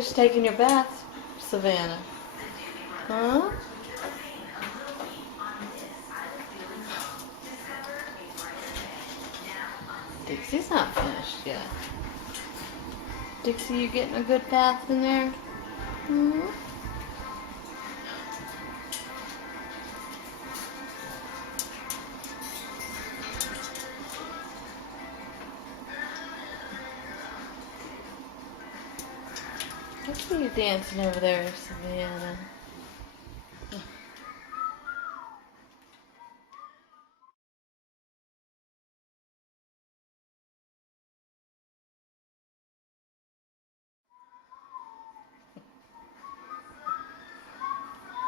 finish taking your bath, Savannah? Huh? Dixie's not finished yet. Dixie, you getting a good bath in there? Hmm? I see you dancing over there, Savannah.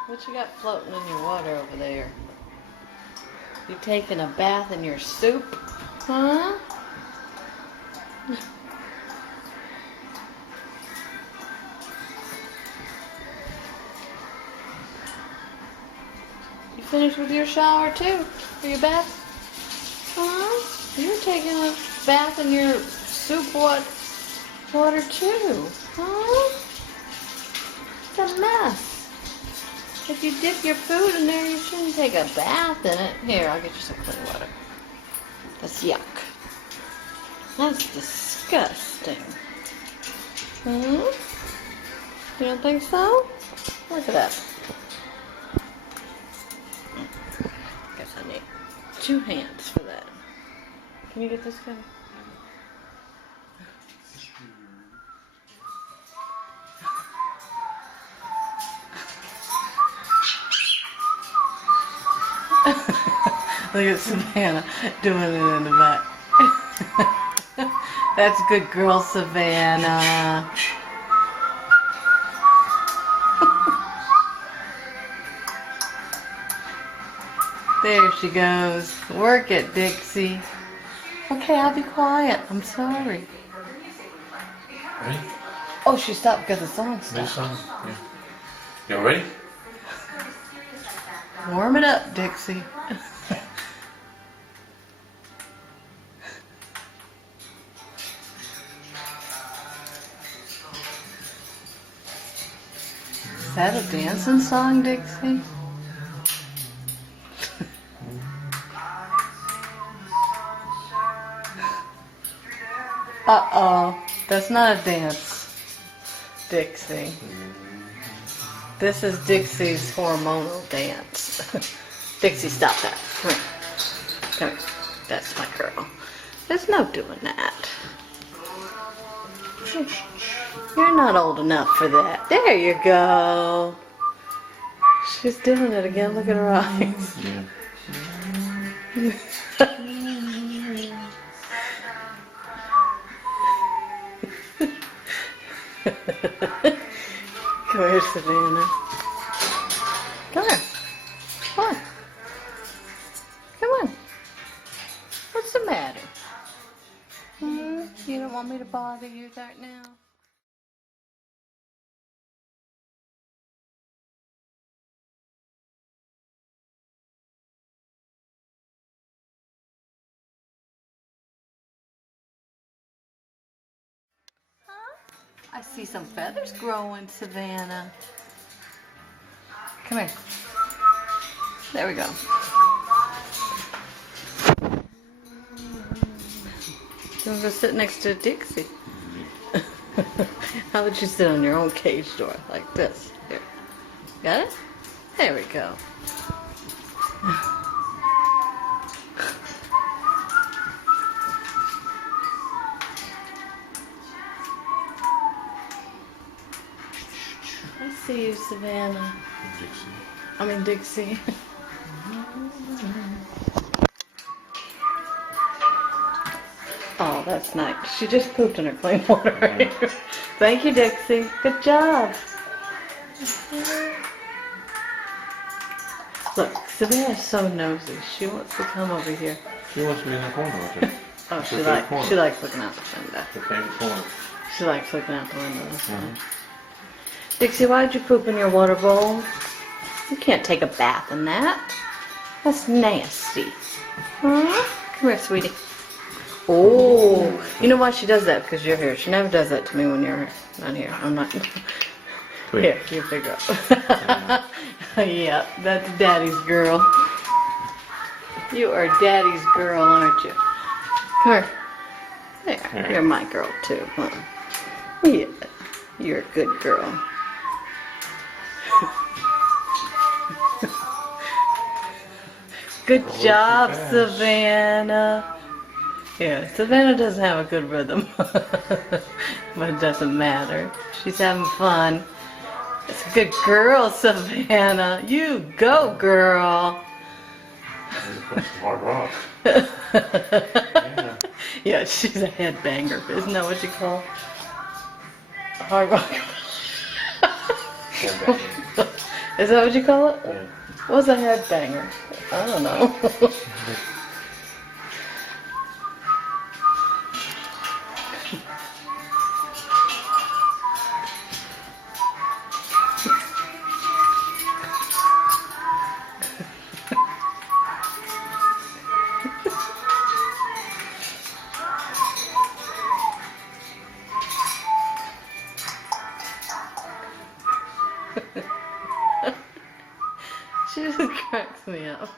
What you got floating in your water over there? You taking a bath in your soup? Huh? You finished with your shower too? For your bath? Huh? You're taking a bath in your soup water too? Huh? It's a mess. If you dip your food in there, you shouldn't take a bath in it. Here, I'll get you some clean water. That's yuck. That's disgusting. Hmm? You don't think so? Look at that. Guess I need 2 hands for that. Can you get this guy? Look at Savannah doing it in the back. That's a good girl, Savannah. There she goes. Work it, Dixie. Okay, I'll be quiet. I'm sorry. Ready? Oh, she stopped because the song stopped. This song? Yeah. You ready? Warm it up, Dixie. Is that a dancing song, Dixie? Uh-oh. That's not a dance, Dixie. This is Dixie's hormonal dance. Dixie, stop that. Come here. Come here. That's my girl. There's no doing that. You're not old enough for that. There you go. She's doing it again. Look at her eyes. Yeah. Come here, Savannah. Come here. Come on. Come on. What's the matter? You don't want me to bother you right now? I see some feathers growing, Savannah. Come here. There we go. You want to go sit next to Dixie? How would you sit on your own cage door like this? Here. Got it? There we go. I see you, Savannah. Dixie. I mean, Dixie. Oh, that's nice. She just pooped in her clean water right here. Thank you, Dixie. Good job. Look, Savannah's so nosy. She wants to come over here. She wants to be in the corner with her. Oh, she likes looking out the window. Her favorite corner. She likes looking out the window. Dixie, why'd you poop in your water bowl? You can't take a bath in that. That's nasty. Huh? Come here, sweetie. Oh, you know why she does that? Because you're here. She never does that to me when you're not here. I'm not. Wait. Here, you figure out. Yeah, that's Daddy's girl. You are Daddy's girl, aren't you? Come here. There, you're my girl too, huh? Yeah, you're a good girl. Good job, too fast. Savannah. Yeah, Savannah doesn't have a good rhythm. But it doesn't matter. She's having fun. It's a good girl, Savannah. You go, girl. Hard rock. Yeah. Yeah, she's a headbanger. Isn't that what you call it? Hard rock? Is that what you call it? Yeah. What's a headbanger? I don't know. She just cracks me up.